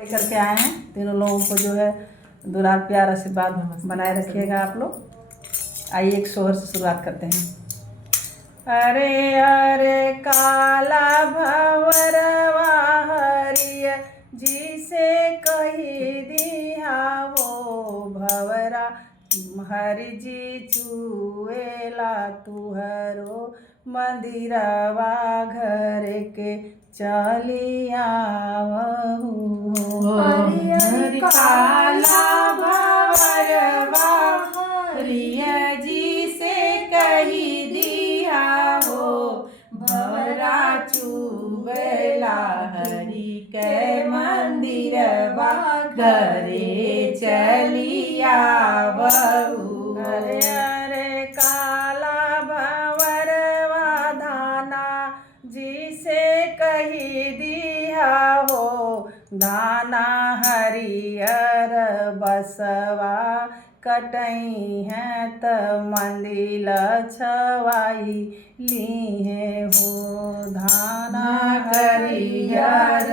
लेकर के आए हैं। तीनों लोगों को जो है दुलार प्यार आशीर्वाद बनाए रखिएगा आप लोग। आइए एक सोहर से शुरुआत करते हैं। अरे अरे काला भंवरवा हरिय जिसे कही दिया वो भंवरा हरि जी चुएला तुहरो मंदिरवा घर के चलिया हरि काला भंवरवा हरिय जी से कही दिया हो भंवरा चुवेला हरि के मंदिरवा घरे चलिया बहू। अरे अरे काला भंवरवा धाना जिसे कही दिया हो दाना हरियर बसवा कटई है त मंदिल छवाई ली है हो धाना हरियर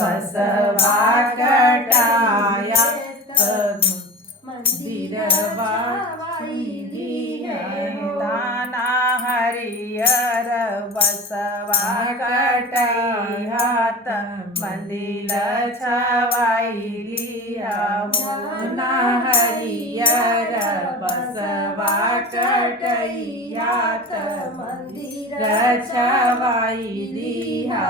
बसवा कटाया मंदिरवा दाना हरियर बसवा कटैया त मंदिल छवाई लिया दाना हरियर बसवा कटैया त मंदिर छवाई लिया।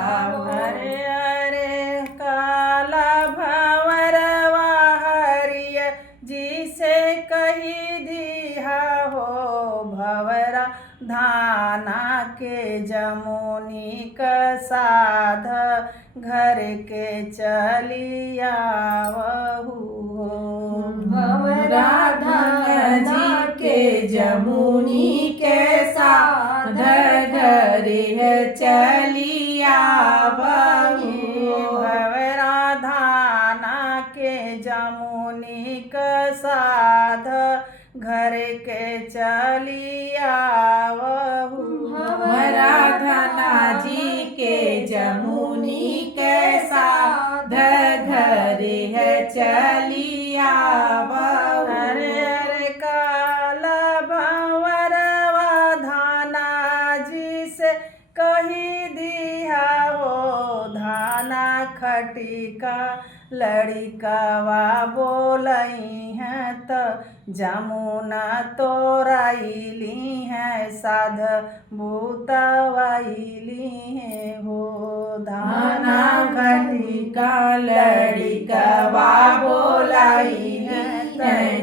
अरे अरे काला भंवरवा हरिय जिसे कही दिया हो भंवरा धाना के जमुनी का साध घर के चलिया वहू भंवरा धाना के जमुनी के साध घरे चलिया बहू। भंवरा धाना के जमुनी का साध घर के चलिया वहू भंवरा धाना जी के जमुनी के साध घरे है चलिया बहू। अरे अरे काला भंवरवा धाना जिसे कही दिया हो धाना खटिका लड़िकावा बोलई है त जमुना तोराइली है साध भूतवाइली है हो धाना खटिका लड़िकावा बोलाई है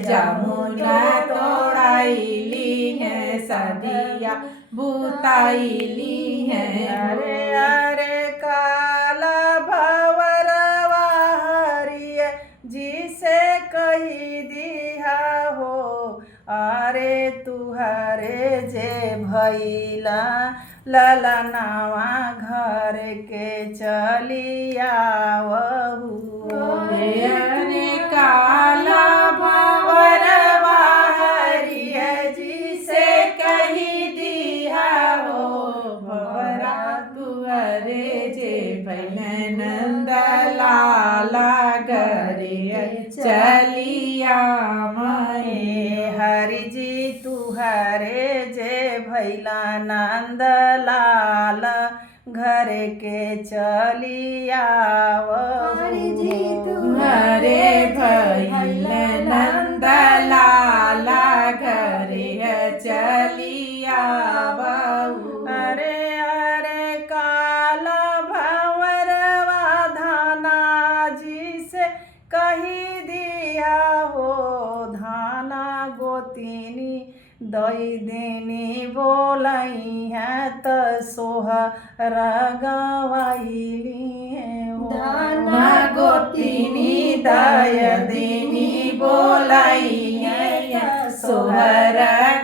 जमुना तोड़ाइली है सदिया भूताइली है। अरे अरे काला भंवरवा हरिय जिसे कही दिया हो अरे तुहरे जे भैला ललनावा घर के चलिया वहू। अरे काला भंवरवा हरिय जिसे कही दिया हो भंवरा तुहरे जे भैले नंद लाला घरे चलिया हे हरि जी तुहरे जे भैला नंद लाल घर के चलिया तुहरे भैले नंद लाला घरे चलिया बहू। अरे अरे काला भंवरवा धाना जिसे कही दिया हो धाना गोतिनी दई देनी बोलई है त सोहर गवाइली है धाना गोतिनी दय देनी बोलाई है सोहर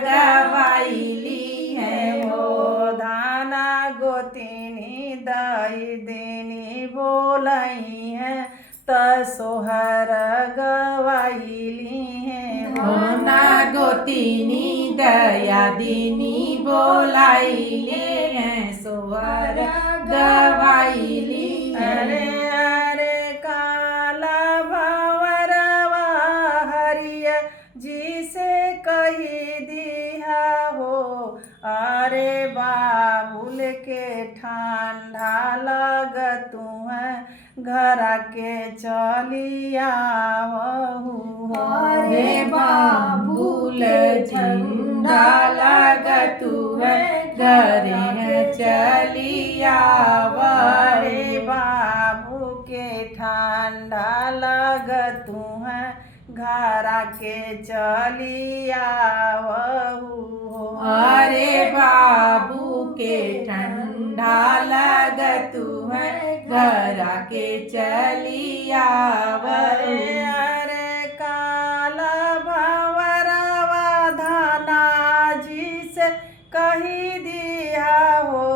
गवाइली है हो धाना गोतिनी दई देनी बोलई है त सोहर गवाइली है होना गोतिनी दया दिनी बोलाइले हैं सोहर गवाइली अरे अरे काला चली आवहु हो। रे बाबुल ठंडा लागत है घरे चली आवहु। रे बाबू के ठंडा लागत है घरा के चली आवहु हो। अरे बाबू के ठंडा लागत है घरा के चली आवहु। अरे काला भंवरवा धाना जी से कही दिया हो।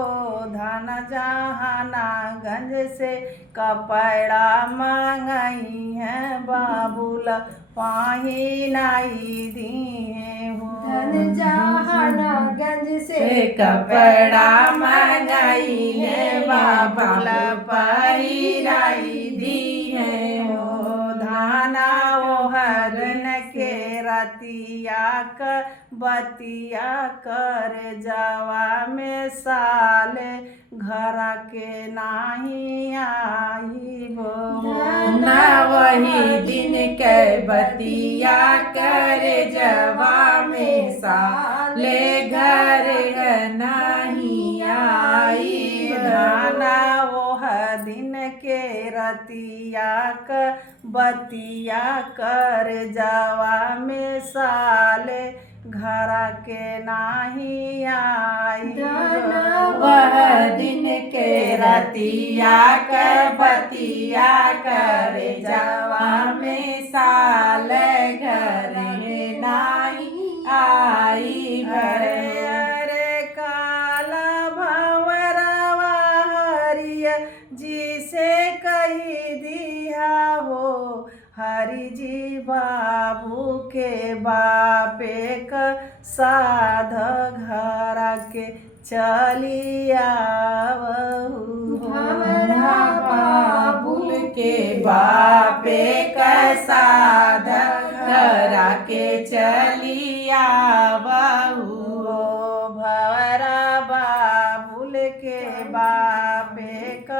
धन जहानागंज से कपड़ा मंगाई है बाबूल पहिनाई दिए हो। धन जहानागंज से कपड़ा मंगाई है बाबूल पहिनाई दी है हो। धाना वो हरन के रतिया क बतिया कर जावा में साले घर के नाही आई हो। ना वही दिन के बतिया कर जवा में साले घर नहीं आई। धाना वो दिन के रतिया क बतिया कर जावा में साले घर के नाही आई। वह दिन के रतिया के बतिया कर जवा में साल घर नहीं आई। अरे काला भंवरवा हरिया जी से कही दिया हो। हरि जी बाबू के बापे क साध घर के चली आवहु हो। हमरा बाबुल के बापे क साध घर के चली आवहु हो। भंवरा बाबुल के बापे क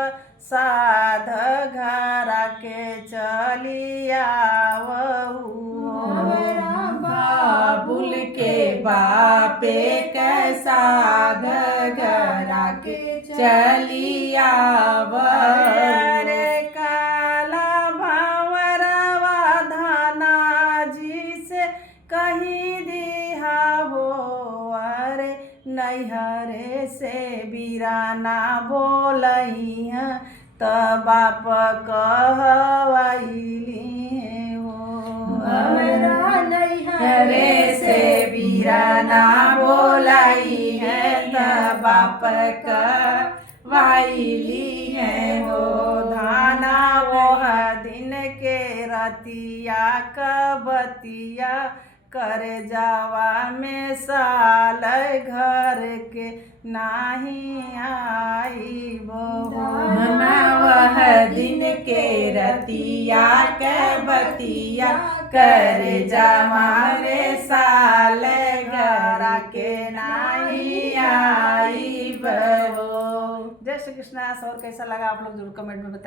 साध घर के चली आवहु हो। बाबुल के बापे के साध घर के चली आवहु। अरे काला भंवरवा धाना जी से कही दिया हो। अरे नैहरे से बिराना बोलई त बाप कहवाइली हो। नैहरे से बिराना बोलाई है त बाप कहवाइली है हो। धाना वो दिन के रतिया क बतिया कर जावा में साल घर के नाही आई वो। वह दिन के रतिया के बतिया कर जमारे साल घर के नाही आई बहो। जय श्री कृष्णा। और कैसा लगा आप लोग जरूर कमेंट में बताइए।